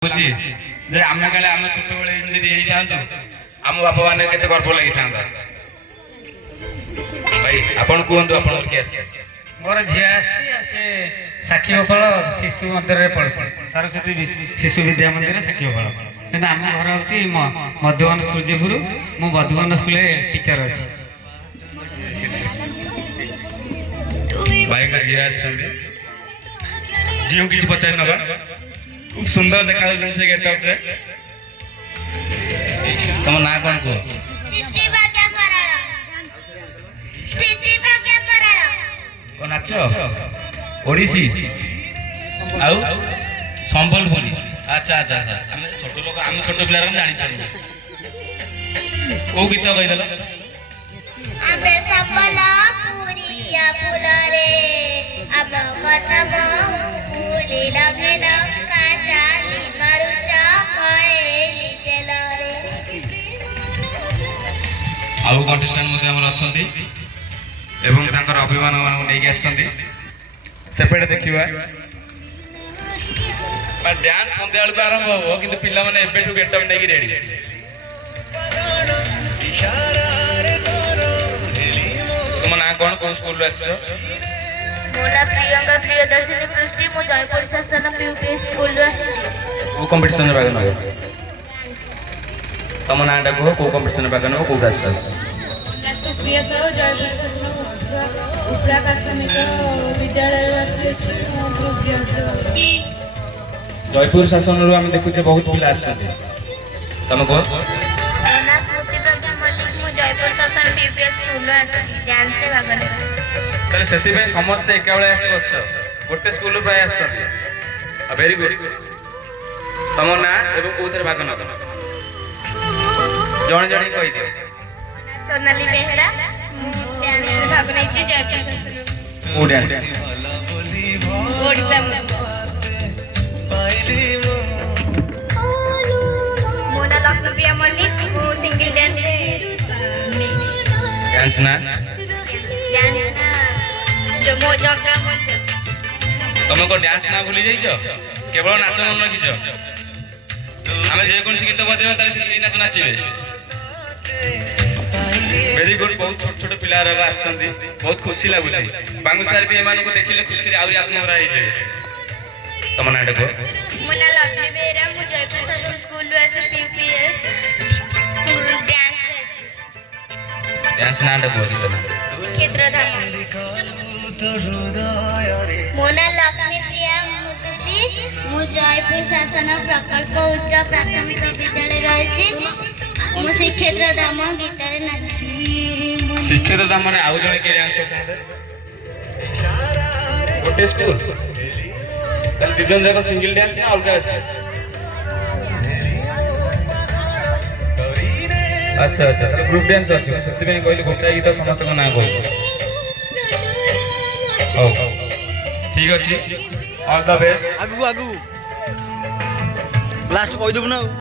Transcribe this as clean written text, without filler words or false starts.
बुझी जे आमे काले आमे छोट बेले इनदी हेई थांतु आम बापा माने केते गर्व लागि थांदा भाई आपण कोंतु आपण के आसी मोर झिया आसी से साखी गोपाल शिशु मंदिर रे पढछि सरस्वती शिशु विद्या मंदिर साखी गोपाल किंतु आम घर होछि मधुबन सूर्यपुर मु मधुबन स्कूल टीचर अछि भाई का झिया आसी जीव किछि पचाइ नबा खूब सुंदर देखा से गेटअप रे तुम ना कौन को को नाच ओडिसी आउ संबलपुरी अच्छा अच्छा अच्छा हम छोट लोग हम छोट पिला हम जानि पानी को गीत कहि देला आबे संबलपुरी या फुला रे अब कतम फूली लगे डंका चाली मरुचा पाएली तेला रे आउ कंटेस्टेंट मध्ये हमर अछंती एवं तांकर अभिमान मानू नै आछंती सेपेट देखिबा पर डांस संध्या बेलू आरंभ हो किंतु पिला माने एबेठू गेटअप नै रेडी तुम ना कोन कोन स्कूल रे आछो मोला प्रियंका प्रियदर्शनी पृष्टि मु जयपुर शासन यूपीएस स्कूल रे वो कंपटीशन रे भाग नबे तुम नाटा को कंपटीशन रे भाग नबो को आछो सुप्रिया सर जयपुर शासन उपरा प्राथमिक विद्यालय जयपुर शासन रो हम देखु छे बहुत पिला आछे तुम को मोना स्मृति प्रज्ञा मल्लिक मु जयपुर शासन यूपीएस स्कूल रे डांस रे भाग ले तले सेति पे समस्त एका बेले आसी बस गोटे स्कूल प्राय आछे वेरी गुड तुम ना एवं कोथरे भाग न जण जण कहि दियो सोनाली बेहरा डांस रे भाग नै छै जयपुर शासन ओ डांस ओडिसा मोना लक्ष्मी प्रिया मल्लिक मु सिंगल डांस डांस ना जो मो जगह तुम को डांस ना भूली जाइछो केवल नाच मन रखिछो हमें जे कोन गीत बजेबा ताले से नाच नाचिबे वेरी गुड बहुत छोट छोट पिला रगा आछंती बहुत खुशी लागुची बांगु सर भी एमान को देखिले खुशी रे आउरी आत्महरा होई जाय तुम ना देखो मोना लक्ष्मी बेहरा मु जयपुर शासन स्कूल रे से पीपीएस डांस ना देखो गीत क्षेत्रधाम मोना लक्ष्मी प्रिया मुदुली मु जयपुर शासन प्रकल्प उच्च प्राथमिक विद्यालय रहिछि मु श्रीक्षेत्र धाम गीतारे नाचि शिक्षित दाम माने आउ जने के डांस करथांते गोटे स्कूल तन दिजन जाक सिंगल डांस ना अलगा अछि अच्छा अच्छा तो ग्रुप डांस अछि सत्य में कहली गोटा गीत समस्त को ना कहली ओ ठीक अछि ऑल द बेस्ट आगु आगु लास्ट कहि देबो ना।